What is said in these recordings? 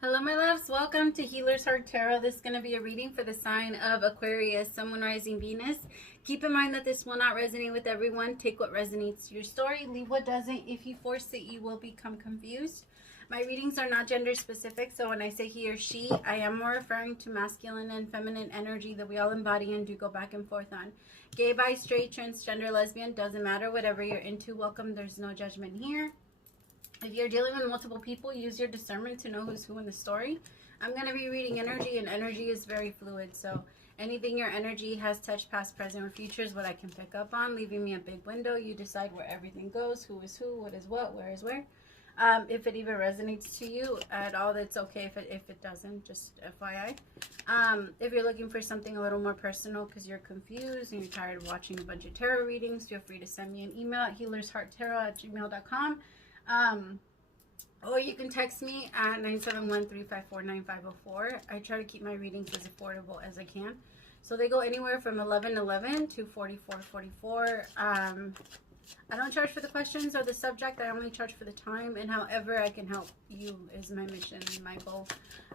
Hello my loves, welcome to Healer's Heart Tarot. This is going to be a reading for the sign of Aquarius, Sun, Moon, Rising, Venus. Keep in mind that this will not resonate with everyone. Take what resonates to your story, leave what doesn't. If you force it, you will become confused. My readings are not gender specific, so when I say he or she, I am more referring to masculine and feminine energy that we all embody and do go back and forth on. Gay, bi, straight, transgender, lesbian, doesn't matter. Whatever you're into, welcome. There's no judgment here. If you're dealing with multiple people, use your discernment to know who's who in the story. I'm going to be reading energy, and energy is very fluid. So anything your energy has touched, past, present, or future is what I can pick up on, leaving me a big window. You decide where everything goes, who is who, what is what, where is where. If it even resonates to you at all, that's okay. If it doesn't, just FYI. If you're looking for something a little more personal because you're confused and you're tired of watching a bunch of tarot readings, feel free to send me an email at HealersHeartTarot@gmail.com. Or you can text me at 971-354-9504. I try to keep my readings as affordable as I can. So they go anywhere from $11.11 to $44.44. I don't charge for the questions or the subject. I only charge for the time, and however I can help you is my mission and my goal.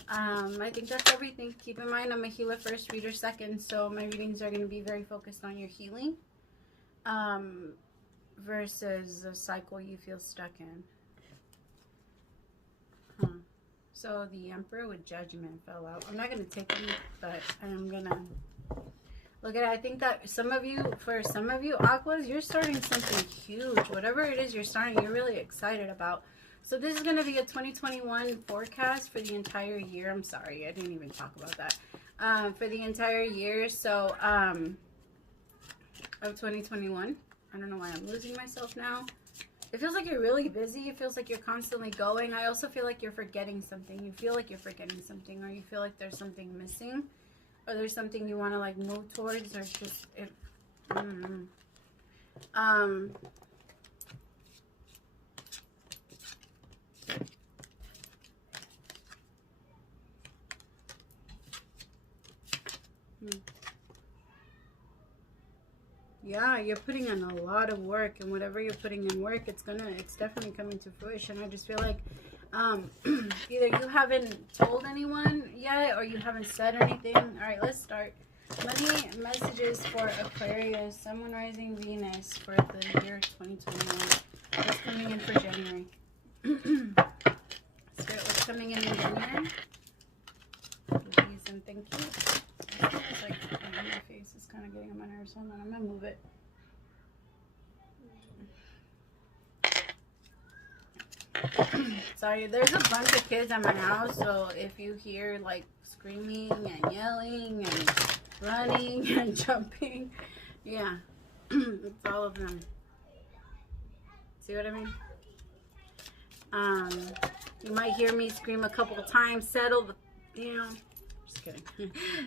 I think that's everything. Keep in mind, I'm a healer first, reader second, so my readings are going to be very focused on your healing. Versus the cycle you feel stuck in. So the Emperor with Judgment fell out. I'm not going to take them, but I'm going to look at it. I think that for some of you, Aquas, you're starting something huge. Whatever it is you're starting, you're really excited about. So this is going to be a 2021 forecast for the entire year. I'm sorry, I didn't even talk about that. For the entire year, so of 2021. I don't know why I'm losing myself now. It feels like you're really busy. It feels like you're constantly going. I also feel like you're forgetting something. You feel like you're forgetting something, or you feel like there's something missing, or there's something you want to like move towards, or just it. I don't know. Yeah, you're putting in a lot of work, and whatever you're putting in work, it's definitely coming to fruition. I just feel like either you haven't told anyone yet, or you haven't said anything. All right, let's start. Money messages for Aquarius, Sun, Moon, Rising, Venus for the year 2021. What's coming in for January? Spirit, what's coming in January? Please and thank you. It's like my face is kind of getting on my nerves. Hold on, I'm gonna move it. Sorry, there's a bunch of kids at my house, so if you hear like screaming and yelling and running and jumping, yeah, it's all of them. See what I mean? You might hear me scream a couple of times. Settle down. Just kidding.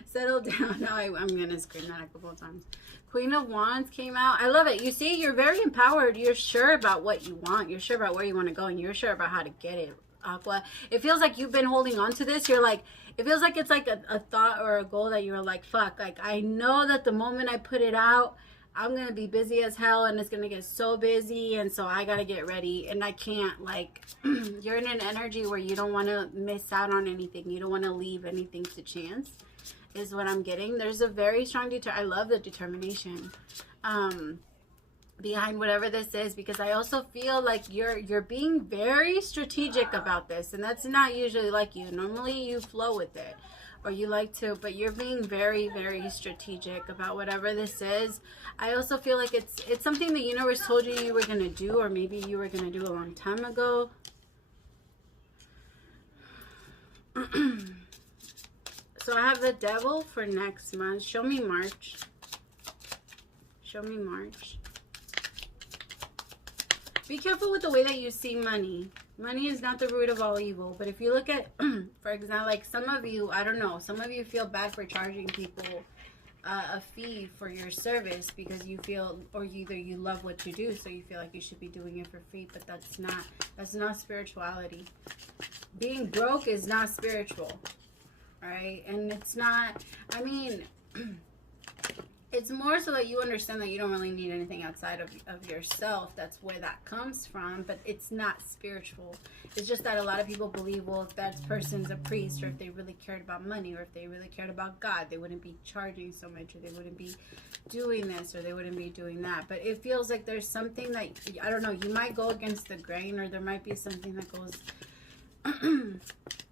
Settle down. No, I'm gonna scream that a couple of times. Queen of Wands came out. I love it. You see, you're very empowered. You're sure about what you want. You're sure about where you want to go, and you're sure about how to get it, Aqua. It feels like you've been holding on to this. You're like, it feels like it's like a thought or a goal that you're like, fuck, like I know that the moment I put it out, I'm gonna be busy as hell, and it's gonna get so busy, and so I gotta get ready, and I can't, like, you're in an energy where you don't want to miss out on anything. You don't want to leave anything to chance, is what I'm getting. There's a very strong I love the determination behind whatever this is, because I also feel like you're being very strategic about this, and that's not usually like you. Normally you flow with it, or you like to, but you're being very, very strategic about whatever this is. I also feel like it's something the universe told you were going to do, or maybe you were going to do a long time ago. So I have the Devil for next month. Show me March. Show me March. Be careful with the way that you see money. Money is not the root of all evil. But if you look at, for example, like some of you, I don't know, some of you feel bad for charging people a fee for your service because you feel, or either you love what you do, so you feel like you should be doing it for free. But that's not spirituality. Being broke is not spiritual. Right? And it's not, I mean, It's more so that you understand that you don't really need anything outside of yourself. That's where that comes from, but it's not spiritual. It's just that a lot of people believe, well, if that person's a priest, or if they really cared about money, or if they really cared about God, they wouldn't be charging so much, or they wouldn't be doing this, or they wouldn't be doing that. But it feels like there's something that, I don't know, you might go against the grain, or there might be something that goes...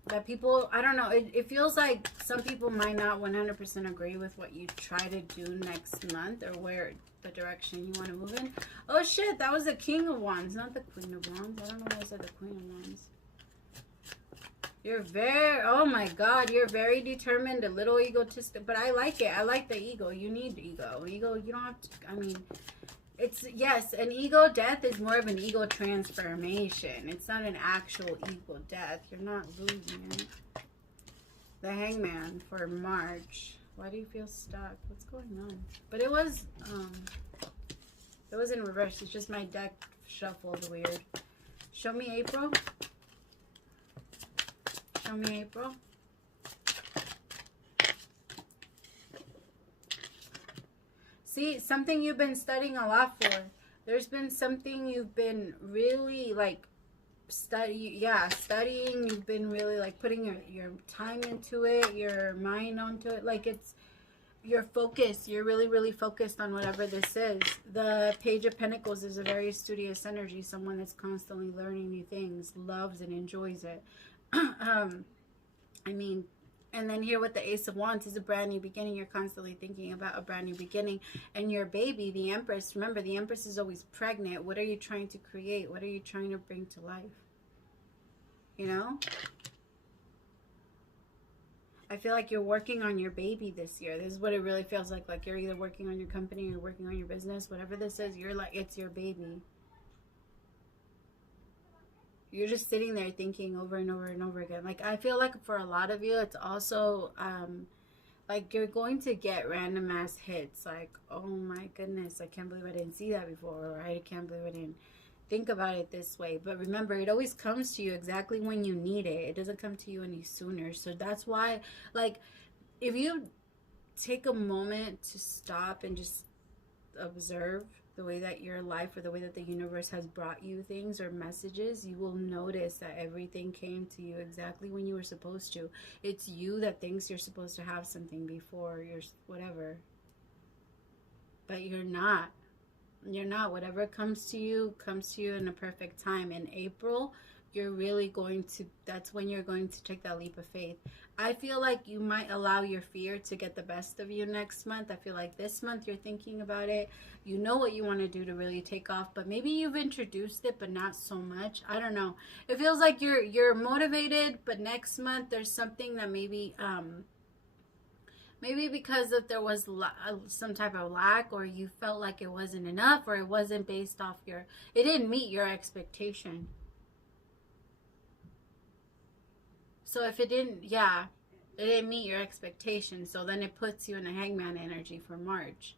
that people, I don't know, it feels like some people might not 100% agree with what you try to do next month, or where the direction you want to move in. Oh shit, that was the King of Wands, not the Queen of Wands. I don't know why I said the Queen of Wands. You're very, oh my god, you're very determined, a little egotistic, but I like it. I like the ego. You need ego. Ego, you don't have to, I mean, it's, yes, an ego death is more of an ego transformation. It's not an actual ego death. You're not losing it. The Hangman for March. Why do you feel stuck? What's going on? But it was in reverse. It's just my deck shuffled weird. Show me April. Show me April. See, something you've been studying a lot for. There's been something you've been really like studying. You've been really like putting your time into it, your mind onto it. Like it's your focus. You're really, really focused on whatever this is. The Page of Pentacles is a very studious energy. Someone that's constantly learning new things, loves and enjoys it. I mean, and then here with the Ace of Wands is a brand new beginning. You're constantly thinking about a brand new beginning. And your baby, the Empress, remember the Empress is always pregnant. What are you trying to create? What are you trying to bring to life? You know? I feel like you're working on your baby this year. This is what it really feels like. Like you're either working on your company or you're working on your business. Whatever this is, you're like, it's your baby. You're just sitting there thinking over and over and over again. Like, I feel like for a lot of you, it's also, like, you're going to get random ass hits. Like, oh my goodness, I can't believe I didn't see that before. Or I can't believe I didn't think about it this way. But remember, it always comes to you exactly when you need it. It doesn't come to you any sooner. So that's why, like, if you take a moment to stop and just observe the way that your life, or the way that the universe has brought you things or messages, you will notice that everything came to you exactly when you were supposed to. It's you that thinks you're supposed to have something before you're whatever. But you're not. You're not. Whatever comes to you in a perfect time. In April, you're really going to, that's when you're going to take that leap of faith. I feel like you might allow your fear to get the best of you next month. I feel like this month you're thinking about it. You know what you want to do to really take off, but maybe you've introduced it, but not so much. I don't know. It feels like you're motivated, but next month there's something that maybe because if there was some type of lack, or you felt like it wasn't enough, or it wasn't based off it didn't meet your expectation. So if it didn't, it didn't meet your expectations. So then it puts you in a Hangman energy for March.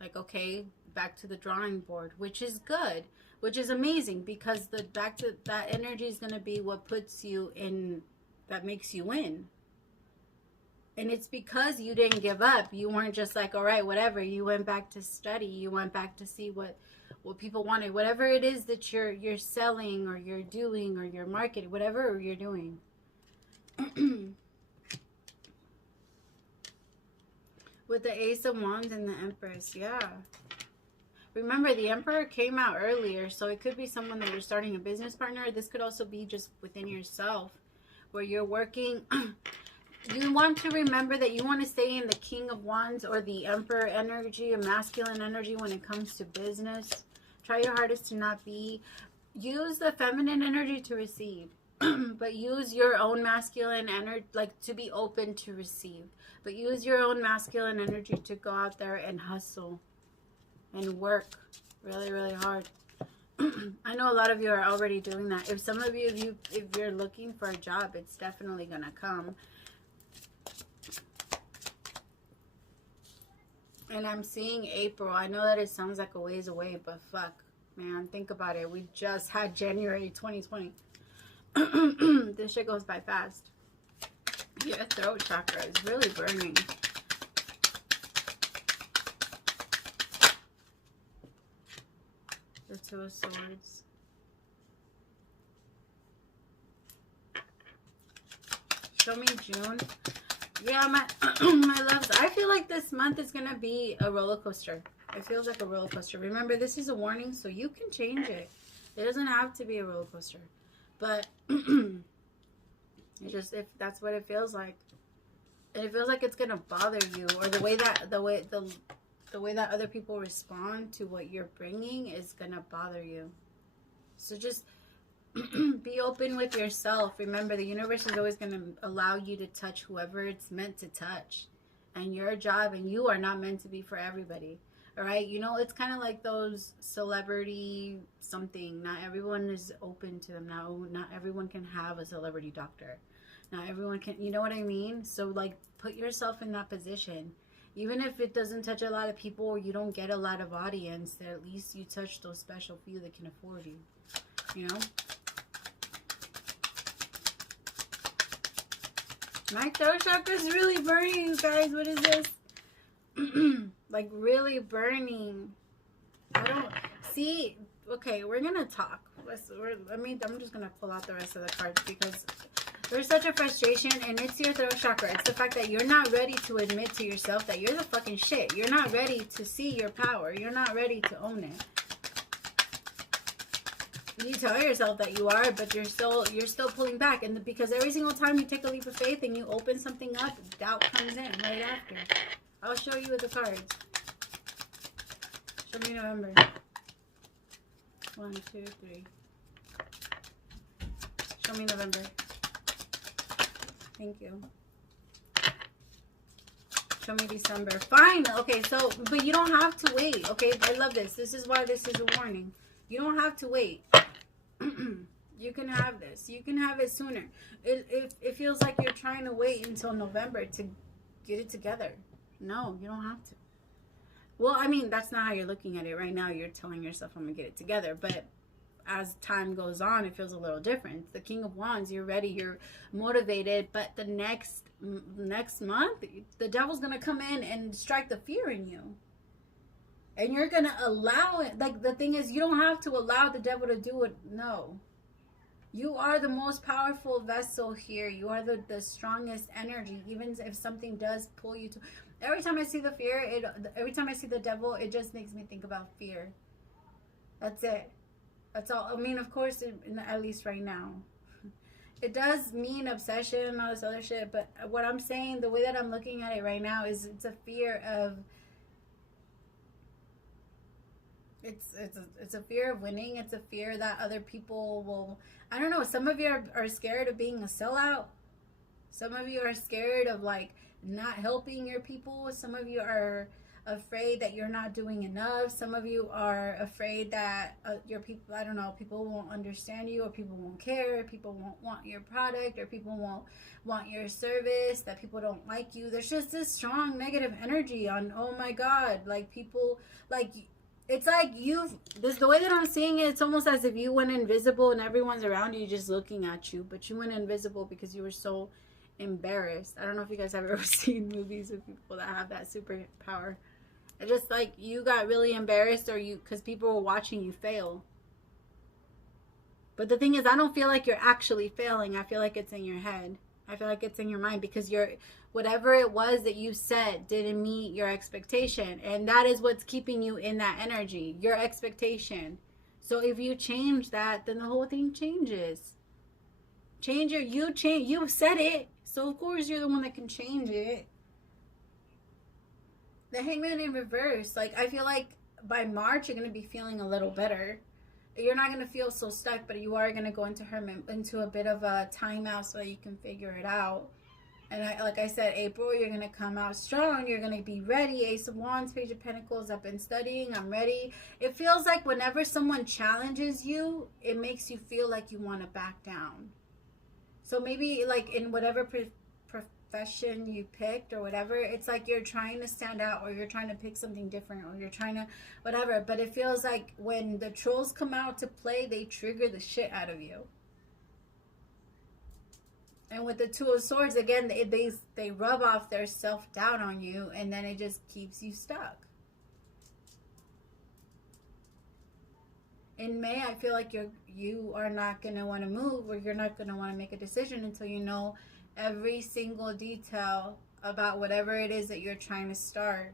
Like, okay, back to the drawing board, which is good, which is amazing, because back to that energy is going to be what puts you in, that makes you win. And it's because you didn't give up. You weren't just like, all right, whatever. You went back to study. You went back to see what people wanted. Whatever it is that you're selling, or you're doing, or you're marketing, whatever you're doing. With the Ace of Wands and the Empress, remember the Emperor came out earlier, so it could be someone that you're starting a business partner. This could also be just within yourself, where you're working. You want to remember that you want to stay in the King of Wands or the Emperor energy, a masculine energy when it comes to business. Try your hardest to not be. Use the feminine energy to receive. But use your own masculine energy, like, to be open to receive. But use your own masculine energy to go out there and hustle and work really, really hard. I know a lot of you are already doing that. If some of you, if you're looking for a job, it's definitely gonna come. And I'm seeing April. I know that it sounds like a ways away, but fuck, man, think about it. We just had January 2020. This shit goes by fast. Your throat chakra is really burning. The Two of Swords. Show me June. Yeah, my my loves, I feel like this month is going to be a roller coaster. It feels like a roller coaster. Remember, this is a warning, so you can change it. It doesn't have to be a roller coaster. But it just, if that's what it feels like. And it feels like it's going to bother you, or the way that other people respond to what you're bringing is going to bother you. So just be open with yourself. Remember, the universe is always going to allow you to touch whoever it's meant to touch. And your job, and you are not meant to be for everybody. All right? You know, it's kind of like those celebrity something. Not everyone is open to them. Not everyone can have a celebrity doctor. Not everyone can, you know what I mean? So, like, put yourself in that position. Even if it doesn't touch a lot of people, or you don't get a lot of audience, that at least you touch those special few that can afford you. You know? My throat chakra is really burning, you guys. What is this? Like, really burning. I don't see. Okay, we're gonna talk. I'm just gonna pull out the rest of the cards, because there's such a frustration, and it's your throat chakra. It's the fact that you're not ready to admit to yourself that you're the fucking shit. You're not ready to see your power. You're not ready to own it. You tell yourself that you are, but you're still pulling back. And because every single time you take a leap of faith and you open something up, doubt comes in right after. I'll show you with the cards. Show me November. 1, 2, 3. Show me November. Thank you. Show me December. Fine. Okay, so, but you don't have to wait. Okay, I love this. This is why this is a warning. You don't have to wait. You can have this. You can have it sooner. It feels like you're trying to wait until November to get it together. No, you don't have to. Well, I mean, that's not how you're looking at it right now. You're telling yourself, I'm going to get it together. But as time goes on, it feels a little different. The King of Wands, you're ready, you're motivated. But the next month, the devil's going to come in and strike the fear in you. And you're going to allow it. Like, the thing is, you don't have to allow the devil to do it. No. You are the most powerful vessel here. You are the strongest energy. Even if something does pull you to... Every time I see the fear, every time I see the devil, it just makes me think about fear. That's it. That's all. I mean, of course, at least right now. It does mean obsession and all this other shit. But what I'm saying, the way that I'm looking at it right now is it's a fear of... It's a fear of winning. It's a fear that other people will... I don't know. Some of you are scared of being a sellout. Some of you are scared of, like, not helping your people. Some of you are afraid that you're not doing enough. Some of you are afraid that your people, I don't know, people won't understand you, or people won't care, or people won't want your product, or people won't want your service, that people don't like you. There's just this strong negative energy on, oh my God, like, people, like... It's like the way that I'm seeing it, it's almost as if you went invisible and everyone's around you just looking at you. But you went invisible because you were so embarrassed. I don't know if you guys have ever seen movies with people that have that superpower. It's just like you got really embarrassed, or because people were watching you fail. But the thing is, I don't feel like you're actually failing. I feel like it's in your head. I feel like it's in your mind, because whatever it was that you said didn't meet your expectation. And that is what's keeping you in that energy, your expectation. So if you change that, then the whole thing changes. You said it. So of course you're the one that can change it. The Hangman in reverse. Like, I feel like by March, you're going to be feeling a little better. You're not going to feel so stuck, but you are going to go into a bit of a timeout so that you can figure it out. And like I said, April, you're going to come out strong. You're going to be ready. Ace of Wands, Page of Pentacles. I've been studying. I'm ready. It feels like whenever someone challenges you, it makes you feel like you want to back down. So maybe like in whatever profession you picked or whatever, it's like you're trying to stand out, or you're trying to pick something different, or you're trying to whatever. But it feels like when the trolls come out to play, they trigger the shit out of you. And with the Two of Swords, again, they rub off their self-doubt on you, and then it just keeps you stuck. In May, I feel like you are not going to want to move, or you're not going to want to make a decision until you know every single detail about whatever it is that you're trying to start.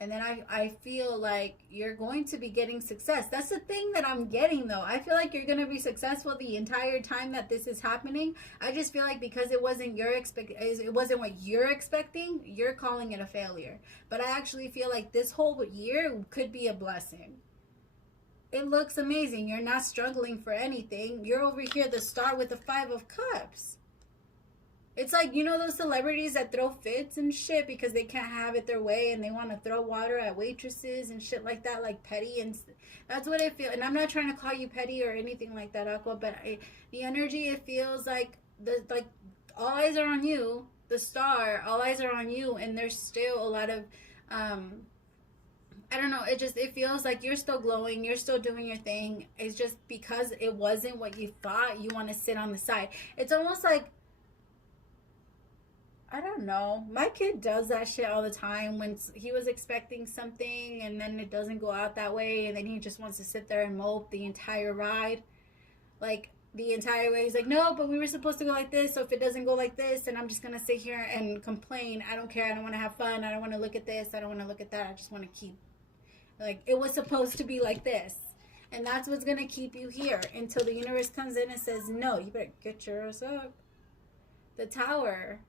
And then I feel like you're going to be getting success. That's the thing that I'm getting, though. I feel like you're going to be successful the entire time that this is happening. I just feel like because it wasn't it wasn't what you're expecting, you're calling it a failure. But I actually feel like this whole year could be a blessing. It looks amazing. You're not struggling for anything. You're over here, the star with the 5 of Cups. It's like, you know, those celebrities that throw fits and shit because they can't have it their way, and they want to throw water at waitresses and shit like that, like petty. And that's what I feel. And I'm not trying to call you petty or anything like that, Aqua, but the energy, it feels like all eyes are on you, the star, all eyes are on you, and there's still a lot of I don't know, it feels like you're still glowing, you're still doing your thing. It's just because it wasn't what you thought, you want to sit on the side. It's almost like, I don't know. My kid does that shit all the time when he was expecting something and then it doesn't go out that way, and then he just wants to sit there and mope the entire ride. Like, the entire way. He's like, no, but we were supposed to go like this, so if it doesn't go like this, then I'm just going to sit here and complain. I don't care. I don't want to have fun. I don't want to look at this. I don't want to look at that. I just want to keep, like, it was supposed to be like this. And that's what's going to keep you here until the universe comes in and says, no, you better get yours up. The Tower.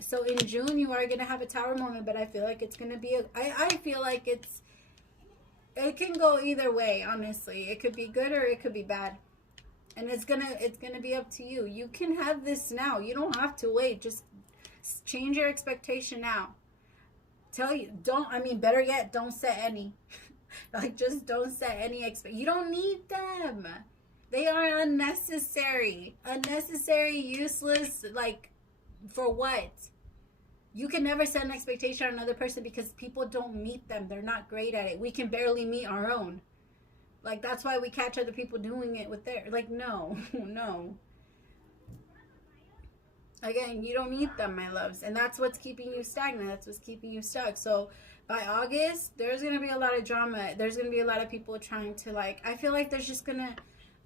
So in June, you are going to have a Tower moment, but I feel like it's going to be, I feel like it can go either way, honestly. It could be good or it could be bad. And it's gonna be up to you. You can have this now. You don't have to wait. Just change your expectation now. Better yet, don't set any. Like, just don't set any you don't need them. They are unnecessary. Unnecessary, useless, like, for what? You can never set an expectation on another person because people don't meet them. They're not great at it. We can barely meet our own. Like, that's why we catch other people doing it with their, like, no, no. Again, you don't meet them, my loves. And that's what's keeping you stagnant. That's what's keeping you stuck. So by August, there's going to be a lot of drama. There's going to be a lot of people trying to, like, I feel like there's just going to,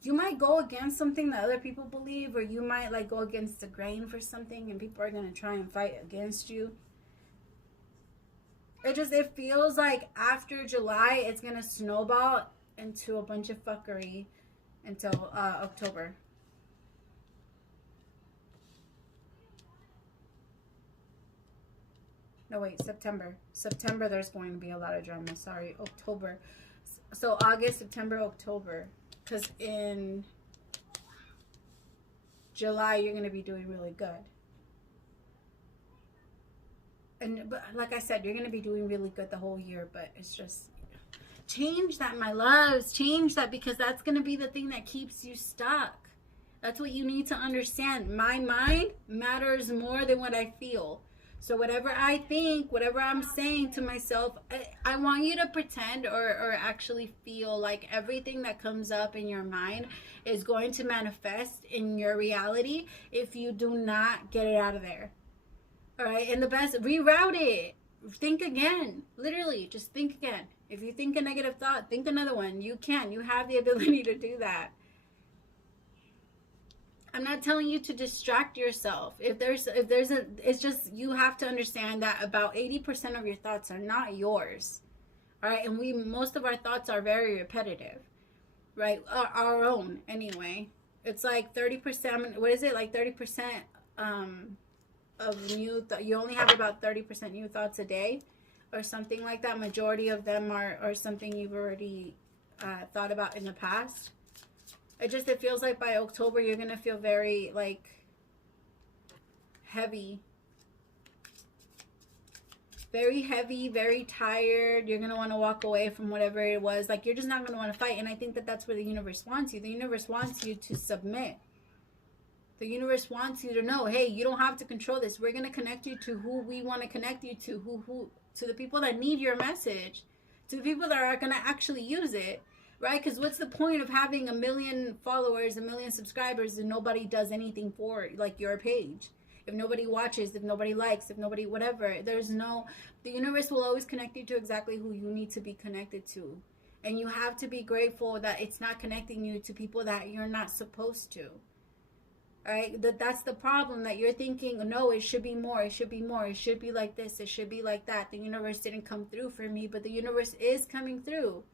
you might go against something that other people believe, or you might, like, go against the grain for something, and people are going to try and fight against you. It feels like after July, it's going to snowball into a bunch of fuckery until October. No, wait, September. September, there's going to be a lot of drama. Sorry, October. So August, September, October. Because in July, you're going to be doing really good. But like I said, you're going to be doing really good the whole year. But it's just, change that, my loves. Change that, because that's going to be the thing that keeps you stuck. That's what you need to understand. My mind matters more than what I feel. So whatever I think, whatever I'm saying to myself, I want you to pretend or actually feel like everything that comes up in your mind is going to manifest in your reality if you do not get it out of there. All right? And the best, reroute it. Think again. Literally, just think again. If you think a negative thought, think another one. You can. You have the ability to do that. I'm not telling you to distract yourself. It's just, you have to understand that about 80% of your thoughts are not yours. All right. And most of our thoughts are very repetitive, right? Our own, anyway. It's like 30%, what is it? Like 30% of new, you only have about 30% new thoughts a day or something like that. Majority of them are something you've already thought about in the past. It feels like by October, you're going to feel very, like, heavy. Very heavy, very tired. You're going to want to walk away from whatever it was. Like, you're just not going to want to fight. And I think that that's where the universe wants you. The universe wants you to submit. The universe wants you to know, hey, you don't have to control this. We're going to connect you to who we want to connect you to. To the people that need your message. To the people that are going to actually use it. Right? Because what's the point of having 1 million followers, 1 million subscribers, and nobody does anything for, like, your page? If nobody watches, if nobody likes, if nobody, whatever, the universe will always connect you to exactly who you need to be connected to. And you have to be grateful that it's not connecting you to people that you're not supposed to. Right? That's the problem, that you're thinking, no, it should be more, it should be more, it should be like this, it should be like that. The universe didn't come through for me, but the universe is coming through.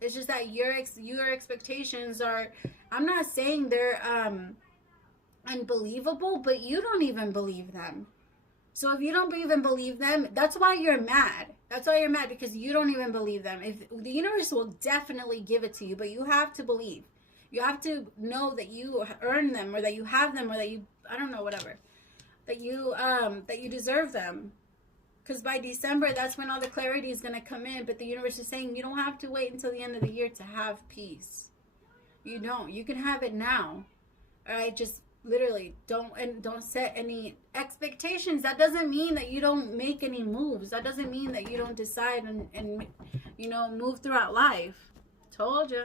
It's just that your expectations are, I'm not saying they're unbelievable, but you don't even believe them. So if you don't even believe them, that's why you're mad. That's why you're mad, because you don't even believe them. If the universe will definitely give it to you, but you have to believe. You have to know that you earn them, or that you have them, or that you, I don't know, whatever, that you deserve them. Because by December, that's when all the clarity is going to come in. But the universe is saying you don't have to wait until the end of the year to have peace. You don't. You can have it now. All right, just literally don't set any expectations. That doesn't mean that you don't make any moves. That doesn't mean that you don't decide and you know, move throughout life. Told you.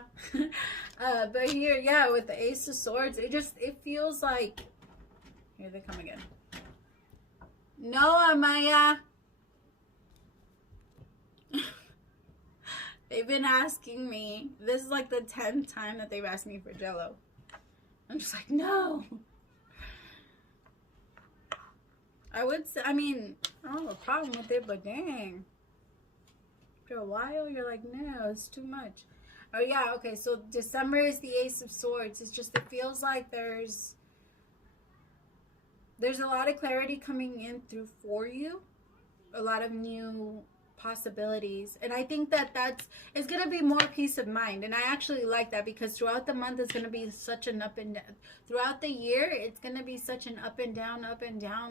But here, yeah, with the Ace of Swords, it feels like, here they come again. No, Amaya. They've been asking me. This is like the 10th time that they've asked me for Jello. I'm just like, no. I would say, I mean, I don't have a problem with it, but dang. After a while, you're like, no, it's too much. Oh, yeah, okay, so December is the Ace of Swords. It's just, it feels like there's a lot of clarity coming in through for you. A lot of new possibilities. And I think that it's going to be more peace of mind. And I actually like that, because throughout the month, it's going to be such an up and down. Throughout the year, it's going to be such an up and down,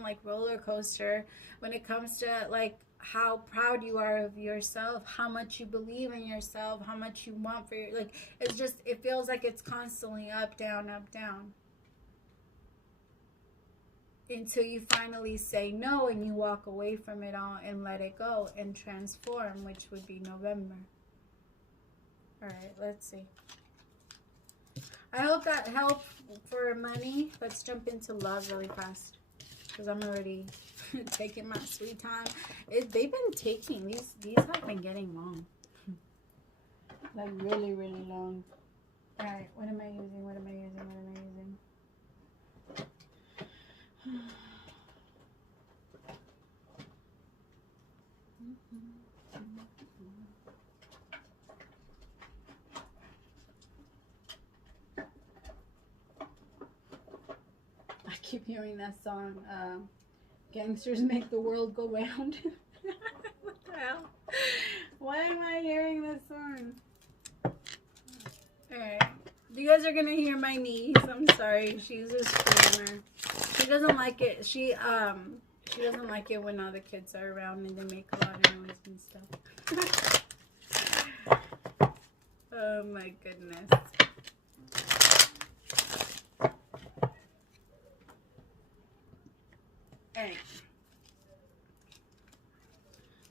like roller coaster when it comes to, like, how proud you are of yourself, how much you believe in yourself, how much you want for your, like, it's just, it feels like it's constantly up, down, until you finally say no and you walk away from it all and let it go and transform, which would be November. All right, let's see. I hope that helped for money. Let's jump into love really fast, because I'm already taking my sweet time. They've been taking, these have been getting long. Like really, really long. All right, what am I using? What am I using? What am I using? I keep hearing that song, Gangsters Make the World Go Round. What the hell? Why am I hearing this song? Alright. You guys are gonna hear my niece. I'm sorry. She's a screamer. She doesn't like it. She doesn't like it when all the kids are around and they make a lot of noise and stuff. Oh my goodness. Alright.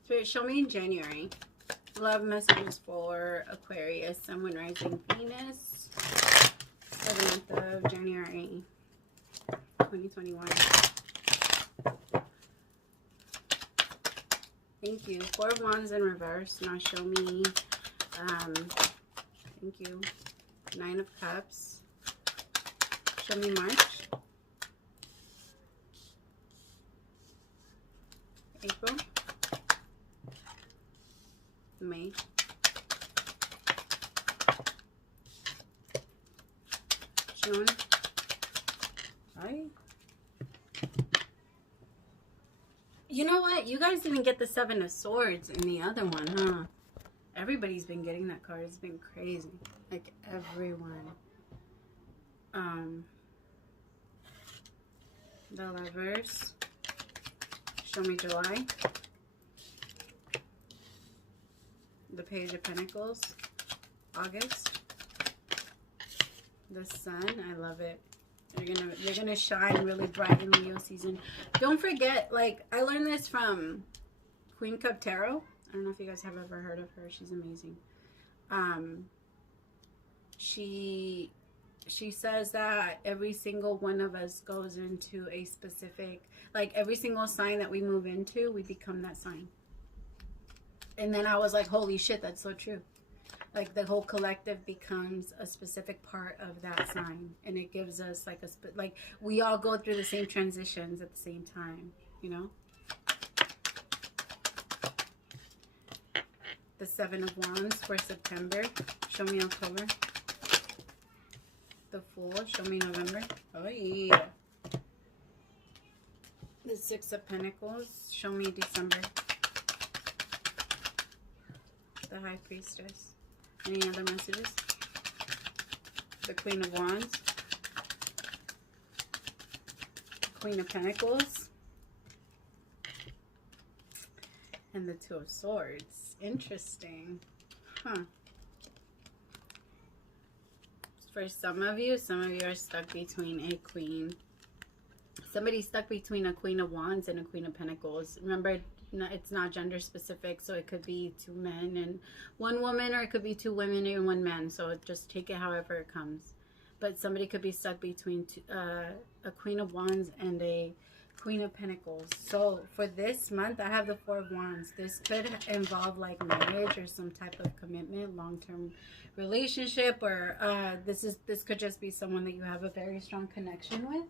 Spirit, show me in January. Love messages for Aquarius, Sun, Moon, Rising, Venus. For the month of January 2021. Thank you. 4 of Wands in reverse. Now show me, thank you, 9 of Cups. Show me March. April. May. June. Sorry. You know what? You guys didn't get the 7 of Swords in the other one, huh? Everybody's been getting that card. It's been crazy. Like, everyone. The Lovers. Show me July. The Page of Pentacles. August. The Sun. I love it. You're gonna shine really bright in Leo season. Don't forget, like, I learned this from Queen Cup Tarot. I don't know if you guys have ever heard of her. She's amazing. She says that every single one of us goes into a specific, like, every single sign that we move into, we become that sign. And then I was like, holy shit, that's so true. like the whole collective becomes a specific part of that sign, and it gives us like like we all go through the same transitions at the same time, you know. The 7 of Wands for September. Show me October. The Fool. Show me November. Oh yeah. The 6 of Pentacles. Show me December. The High Priestess. Any other messages? The Queen of Wands. The Queen of Pentacles. And the 2 of Swords. Interesting. Huh. For some of you are stuck between a queen. Somebody's stuck between a Queen of Wands and a Queen of Pentacles. Remember, it's not gender specific, so it could be 2 men and 1 woman, or it could be 2 women and 1 man. So just take it however it comes. But somebody could be stuck between a Queen of Wands and a Queen of Pentacles. So for this month, I have the 4 of Wands. This could involve like marriage or some type of commitment, long-term relationship, or this could just be someone that you have a very strong connection with,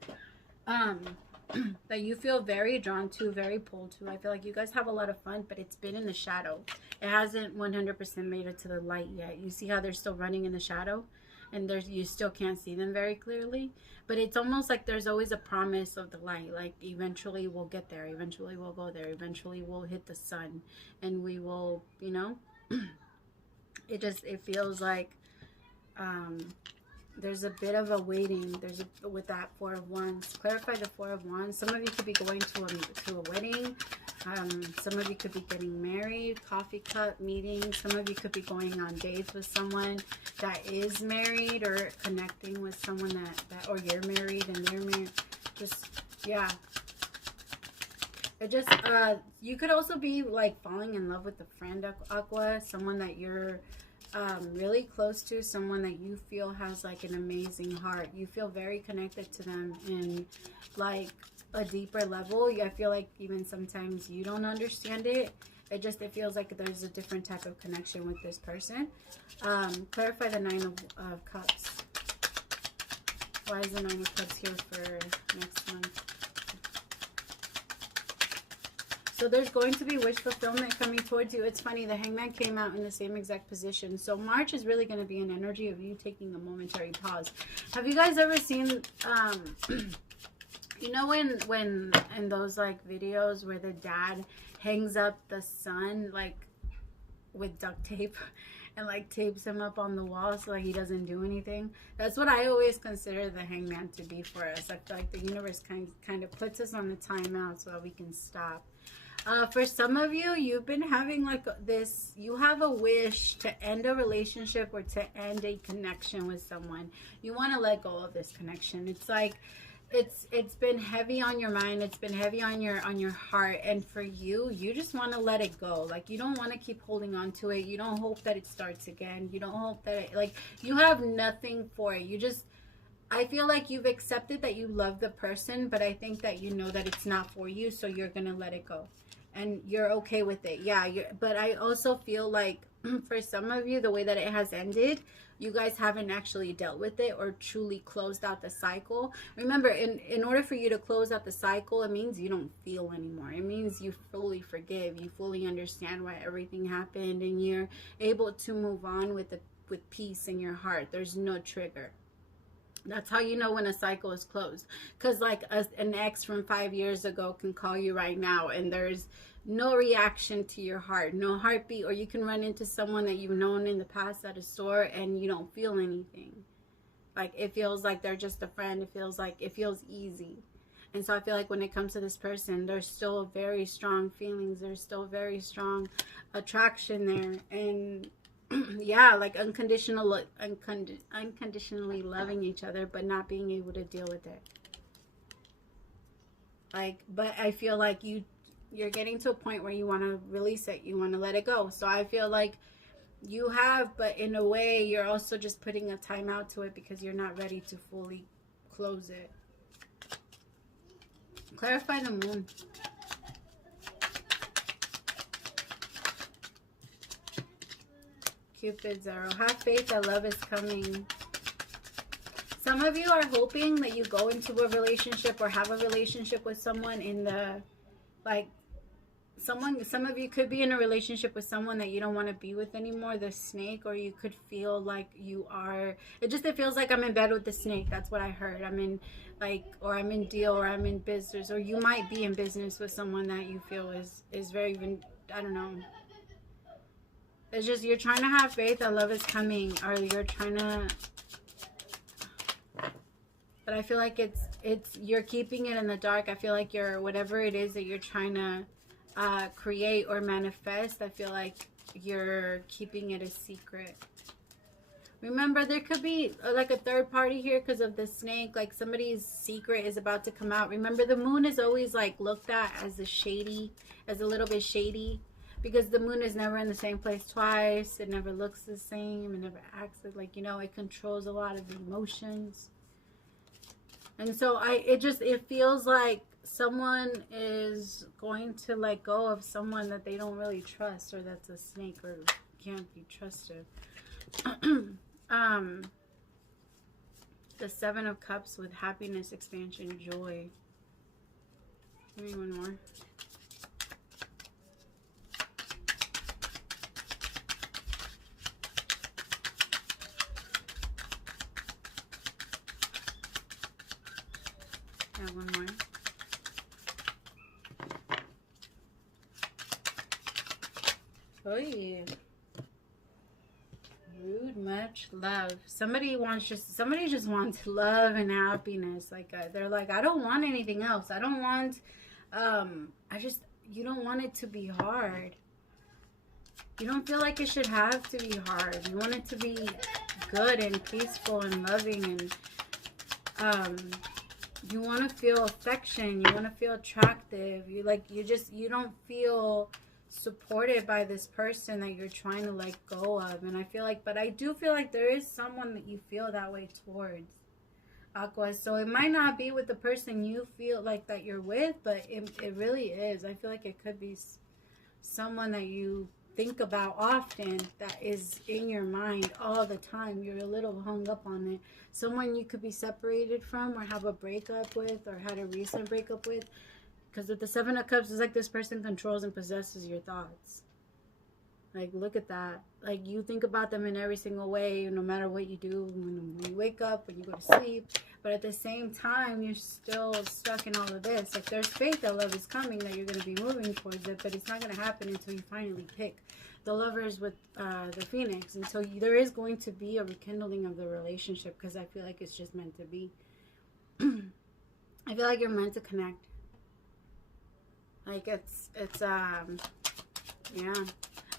that you feel very drawn to, very pulled to. I feel like you guys have a lot of fun, but it's been in the shadow. It hasn't 100% made it to the light yet. You see how they're still running in the shadow, and you still can't see them very clearly, but it's almost like there's always a promise of the light, like eventually we'll get there, eventually we'll go there, eventually we'll hit the sun, and we will, you know. It feels like there's a bit of a waiting. With that 4 of Wands. Clarify the 4 of Wands. Some of you could be going to a wedding. Some of you could be getting married, coffee cup meeting. Some of you could be going on dates with someone that is married, or connecting with someone that or you're married and they're married. Just, yeah. It just, you could also be like falling in love with a friend, Aqua, someone that you're really close to, someone that you feel has like an amazing heart. You feel very connected to them in like a deeper level. I feel like even sometimes you don't understand it. It feels like there's a different type of connection with this person. Clarify the 9 of Cups. Why is the 9 of Cups here for next month? So there's going to be wish fulfillment coming towards you. It's funny, the Hangman came out in the same exact position. So March is really going to be an energy of you taking a momentary pause. Have you guys ever seen, you know, when in those like videos where the dad hangs up the son like with duct tape and like tapes him up on the wall so like he doesn't do anything? That's what I always consider the Hangman to be for us. I feel like the universe kind of puts us on the timeout so that we can stop. For some of you, you've been having like this, you have a wish to end a relationship or to end a connection with someone. You want to let go of this connection. It's like it's been heavy on your mind, it's been heavy on your heart, and for you just want to let it go. Like you don't want to keep holding on to it. You don't hope that it starts again. You don't hope that it, like, you have nothing for it. You just, I feel like you've accepted that you love the person, but I think that you know that it's not for you, so you're gonna let it go. And you're okay with it. Yeah, but I also feel like for some of you, the way that it has ended, you guys haven't actually dealt with it or truly closed out the cycle. Remember, in order for you to close out the cycle, it means you don't feel anymore. It means you fully forgive. You fully understand why everything happened, and you're able to move on with peace in your heart. There's no trigger. That's how you know when a cycle is closed. Because like an ex from 5 years ago can call you right now and there's no reaction to your heart, no heartbeat. Or you can run into someone that you've known in the past at a store and you don't feel anything. Like it feels like they're just a friend. It feels easy. And so I feel like when it comes to this person, there's still very strong feelings. There's still very strong attraction there. And yeah, like unconditionally loving each other, but not being able to deal with it. Like, but I feel like you're getting to a point where you want to release it. You want to let it go. So I feel like you have, but in a way, you're also just putting a time out to it because you're not ready to fully close it. Clarify the Moon. Cupid's arrow. Have faith that love is coming. Some of you are hoping that you go into a relationship or have a relationship with someone in the, like, some of you could be in a relationship with someone that you don't want to be with anymore, the snake, or you could feel like you are, it feels like I'm in bed with the snake. That's what I heard. I'm in, like, or I'm in deal, or I'm in business, or you might be in business with someone that you feel is very, I don't know. It's just, you're trying to have faith that love is coming, or you're trying to, but I feel like you're keeping it in the dark. I feel like you're, whatever it is that you're trying to create or manifest, I feel like you're keeping it a secret. Remember, there could be like a third party here because of the snake. Like somebody's secret is about to come out. Remember, the moon is always like looked at as a little bit shady, because the moon is never in the same place twice. It never looks the same. It never acts like, you know, it controls a lot of emotions. And so it feels like someone is going to let go of someone that they don't really trust, or that's a snake or can't be trusted. The Seven of Cups with happiness, expansion, joy. Give me one more. Yeah, one more. Oh yeah. Rude, much love. Somebody just wants love and happiness. Like they're like, I don't want anything else. I don't want you don't want it to be hard. You don't feel like it should have to be hard. You want it to be good and peaceful and loving, and you want to feel affection. You want to feel attractive. You don't feel supported by this person that you're trying to let go of. And I do feel like there is someone that you feel that way towards, Aqua. So it might not be with the person you feel like that you're with, but it really is. I feel like it could be someone that you think about often, that is in your mind all the time. You're a little hung up on it. Someone you could be separated from, or have a breakup with, or had a recent breakup with. Because with the Seven of Cups, it's like this person controls and possesses your thoughts. Like, look at that. Like, you think about them in every single way, no matter what you do, when you wake up, when you go to sleep. But at the same time, you're still stuck in all of this. Like, there's faith that love is coming, that you're going to be moving towards it, but it's not going to happen until you finally pick the Lovers with the Phoenix. And so there is going to be a rekindling of the relationship, because I feel like it's just meant to be. I feel like you're meant to connect. Like it's yeah,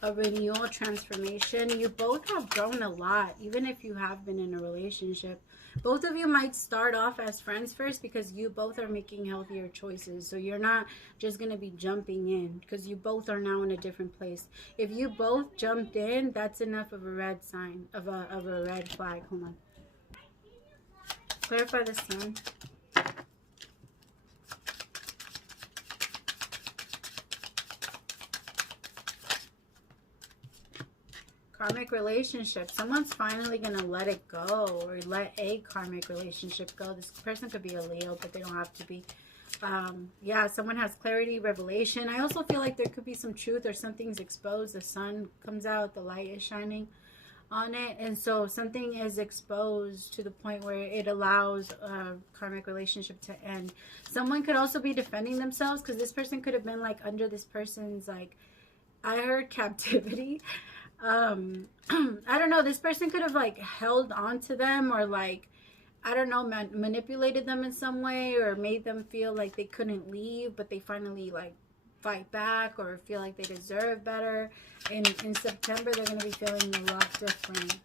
a renewal, transformation. You both have grown a lot, even if you have been in a relationship. Both of you might start off as friends first, because you both are making healthier choices. So you're not just going to be jumping in, because you both are now in a different place. If you both jumped in, that's enough of a red sign, of a red flag. Hold on. Clarify the Sun. Karmic relationship. Someone's finally going to let it go, or let a karmic relationship go. This person could be a Leo, but they don't have to be. Yeah, someone has clarity, revelation. I also feel like there could be some truth, or something's exposed. The sun comes out, the light is shining on it. And so something is exposed to the point where it allows a karmic relationship to end. Someone could also be defending themselves, because this person could have been like under this person's, like, I heard captivity. I don't know, this person could have like held on to them, or like, I don't know, manipulated them in some way, or made them feel like they couldn't leave, but they finally like fight back, or feel like they deserve better. In September, they're going to be feeling a lot different.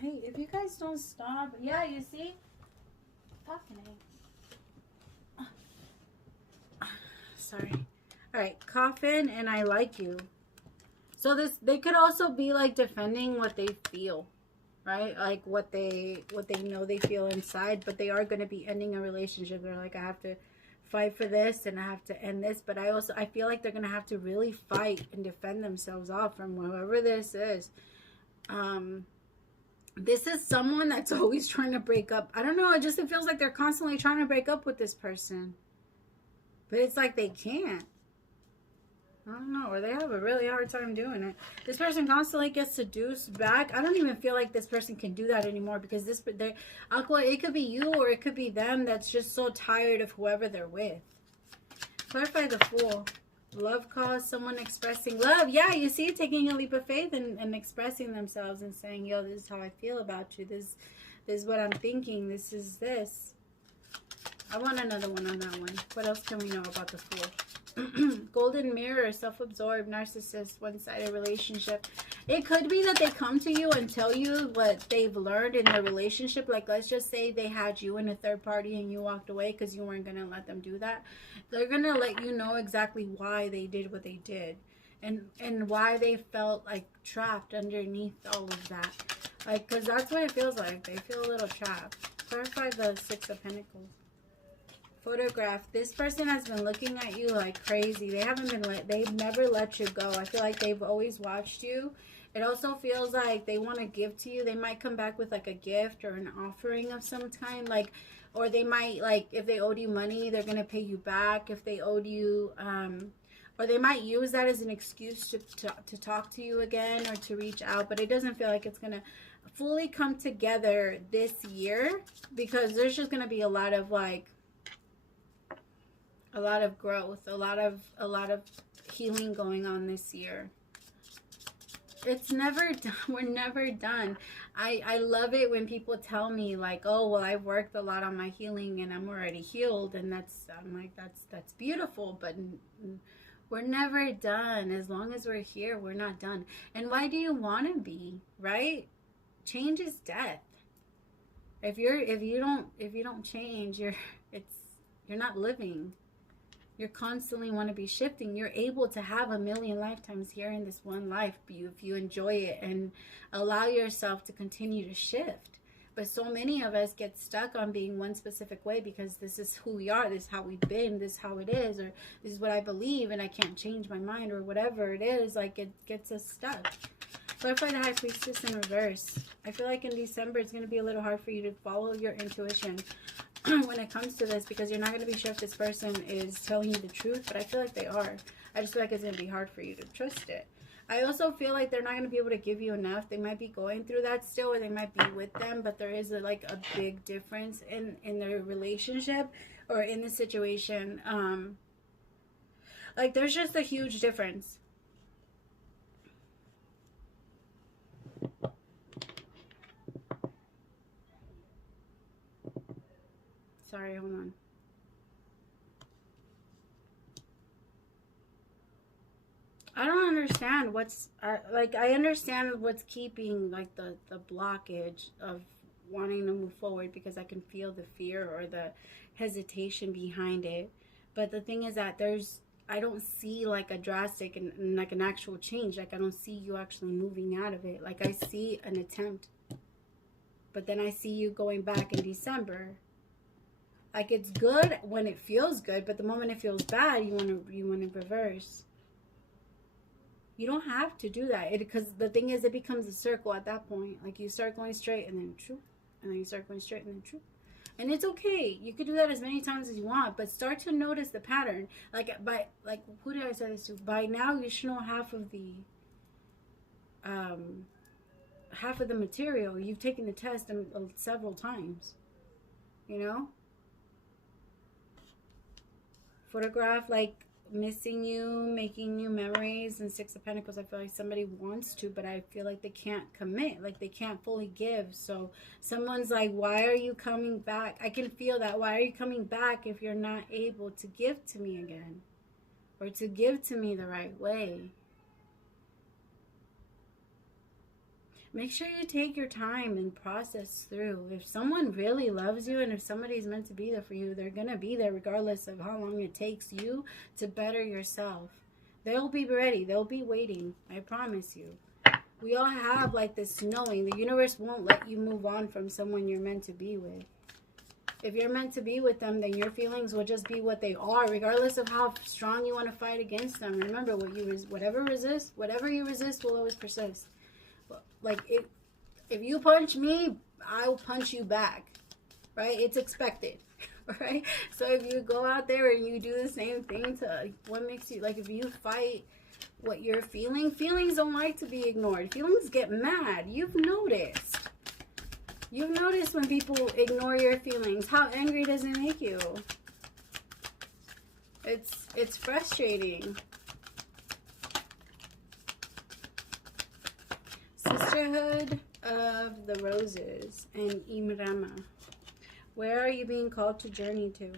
Hey, if you guys don't stop. Yeah, you see? Fucking A. Sorry. Alright, Coffin and I Like You. So they could also be like defending what they feel, right? Like what they know they feel inside, but they are going to be ending a relationship. They're like, I have to fight for this, and I have to end this, but I feel like they're going to have to really fight and defend themselves off from whoever this is. This is someone that's always trying to break up. I don't know, it feels like they're constantly trying to break up with this person. But it's like they can't. I don't know, or they have a really hard time doing it. This person constantly gets seduced back. I don't even feel like this person can do that anymore, because Aqua, it could be you or it could be them that's just so tired of whoever they're with. Clarify the Fool. Love cause, someone expressing love. Yeah, you see, taking a leap of faith and expressing themselves and saying, yo, this is how I feel about you. This is what I'm thinking. This is this. I want another one on that one. What else can we know about the Fool? Golden Mirror, self-absorbed, narcissist, one-sided relationship. It could be that they come to you and tell you what they've learned in their relationship. Like, let's just say they had you in a third party and you walked away because you weren't going to let them do that. They're going to let you know exactly why they did what they did, and why they felt like trapped underneath all of that. Like, because that's what it feels like. They feel a little trapped. Clarify the Six of Pentacles. Photograph. This person has been looking at you like crazy. They've never let you go. I feel like they've always watched you. It also feels like they want to give to you. They might come back with like a gift or an offering of some kind, like, or they might, like, if they owed you money, they're going to pay you back. If they owed you, or they might use that as an excuse to talk to you again or to reach out. But it doesn't feel like it's going to fully come together this year, because there's just going to be a lot of, like, a lot of growth, a lot of healing going on this year. It's never done. We're never done. I love it when people tell me, like, oh, well, I've worked a lot on my healing and I'm already healed, and I'm like, that's beautiful, but we're never done. As long as we're here, we're not done. And why do you want to be, right? Change is death. If you don't change, you're not living. You constantly want to be shifting. You're able to have a million lifetimes here in this one life if you enjoy it and allow yourself to continue to shift. But so many of us get stuck on being one specific way because this is who we are, this is how we've been, this is how it is, or this is what I believe and I can't change my mind, or whatever it is. Like, it gets us stuck. Clarify the High Priestess in reverse. I feel like in December it's going to be a little hard for you to follow your intuition when it comes to this, because you're not going to be sure if this person is telling you the truth, but I feel like they are. I just feel like it's going to be hard for you to trust it. I also feel like they're not going to be able to give you enough. They might be going through that still, or they might be with them, but there is like a big difference in their relationship or in the situation. Like, there's just a huge difference. Sorry, hold on. I don't understand what's, like, I understand what's keeping, like, the blockage of wanting to move forward, because I can feel the fear or the hesitation behind it. But the thing is that I don't see, like, a drastic and like an actual change. Like, I don't see you actually moving out of it. Like, I see an attempt, but then I see you going back in December. Like, it's good when it feels good, but the moment it feels bad, you want to reverse. You don't have to do that, because the thing is, it becomes a circle at that point. Like, you start going straight and then true, and then you start going straight and then true. And it's okay. You could do that as many times as you want, but start to notice the pattern. Like, who did I say this to? By now, you should know half of the material. You've taken the test several times, you know? Photograph, like, missing you, making new memories, and Six of Pentacles. I feel like somebody wants to, but I feel like they can't commit, like they can't fully give. So someone's like, why are you coming back? I can feel that. Why are you coming back if you're not able to give to me again, or to give to me the right way? Make sure you take your time and process through. If someone really loves you, and if somebody's meant to be there for you, they're going to be there regardless of how long it takes you to better yourself. They'll be ready. They'll be waiting. I promise you. We all have, like, this knowing. The universe won't let you move on from someone you're meant to be with. If you're meant to be with them, then your feelings will just be what they are, regardless of how strong you want to fight against them. Remember, whatever you resist will always persist. like, if you punch me, I'll punch you back, right? It's expected, right? So if you go out there and you do the same thing to, what makes you, like, if you fight what you're feeling, feelings don't like to be ignored. Feelings get mad. You've noticed. You've noticed when people ignore your feelings. How angry does it make you? It's frustrating. Sisterhood of the Roses and Imrama. Where are you being called to journey to?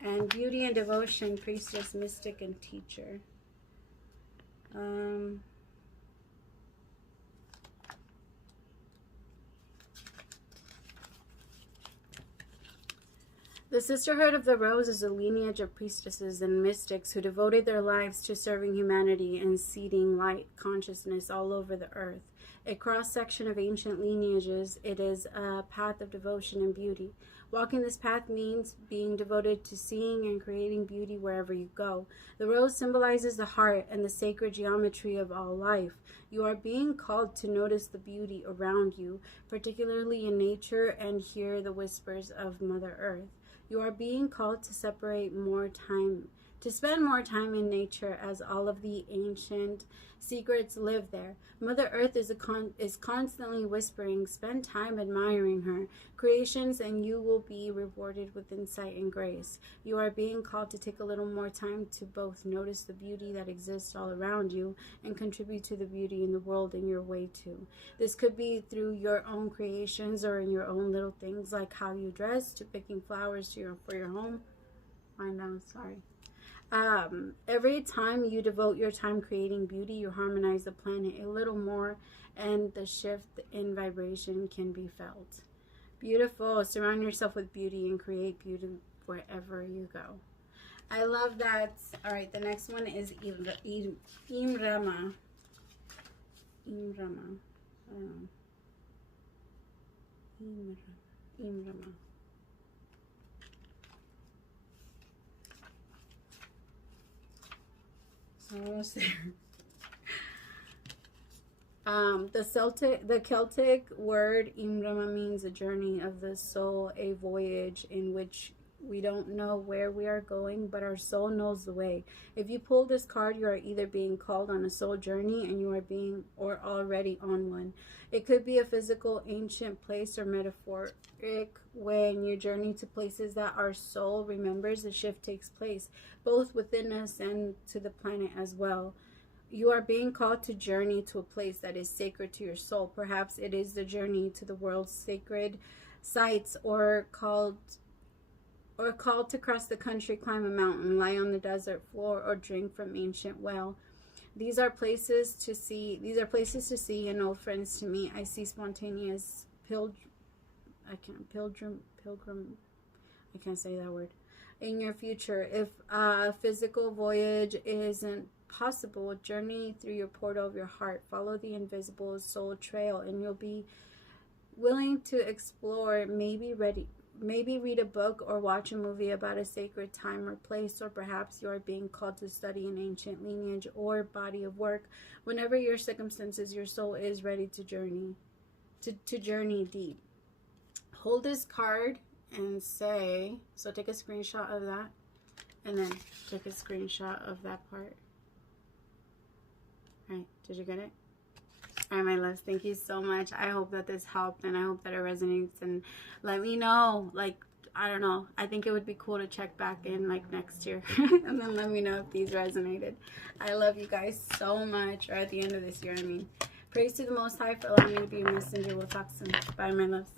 And Beauty and Devotion, Priestess, Mystic, and Teacher. The Sisterhood of the Rose is a lineage of priestesses and mystics who devoted their lives to serving humanity and seeding light consciousness all over the earth. A cross-section of ancient lineages, it is a path of devotion and beauty. Walking this path means being devoted to seeing and creating beauty wherever you go. The rose symbolizes the heart and the sacred geometry of all life. You are being called to notice the beauty around you, particularly in nature, and hear the whispers of Mother Earth. You are being called to spend more time in nature, as all of the ancient secrets live there. Mother Earth is constantly whispering, spend time admiring her creations and you will be rewarded with insight and grace. You are being called to take a little more time to both notice the beauty that exists all around you and contribute to the beauty in the world in your way too. This could be through your own creations or in your own little things, like how you dress, to picking flowers for your home. I know, sorry. Every time you devote your time creating beauty, you harmonize the planet a little more, and the shift in vibration can be felt. Beautiful. Surround yourself with beauty and create beauty wherever you go. I love that. All right, the next one is Imrama. Imrama. I don't know. Imrama. Almost there. The Celtic word Imrama means a journey of the soul, a voyage in which we don't know where we are going, but our soul knows the way. If you pull this card, you are either being called on a soul journey and you are or already on one. It could be a physical, ancient place or metaphoric when you journey to places that our soul remembers. The shift takes place both within us and to the planet as well. You are being called to journey to a place that is sacred to your soul. Perhaps it is the journey to the world's sacred sites, or called to cross the country, climb a mountain, lie on the desert floor, or drink from ancient well. These are places to see. These are places to see and old friends to meet. I see spontaneous pilgrim. I can't say that word. In your future, if a physical voyage isn't possible, journey through your portal of your heart. Follow the invisible soul trail, and you'll be willing to explore. Maybe read a book or watch a movie about a sacred time or place, or perhaps you are being called to study an ancient lineage or body of work. Whenever your circumstances, your soul is ready to journey, to journey deep. Hold this card and say, so take a screenshot of that, and then take a screenshot of that part. All right, did you get it? All right, my loves, thank you so much. I hope that this helped, and I hope that it resonates, and let me know, like, I don't know, I think it would be cool to check back in like next year and then let me know if these resonated. I love you guys so much, or at the end of this year, I mean. Praise to the Most High for allowing me to be a messenger. We'll talk soon. Bye, my loves.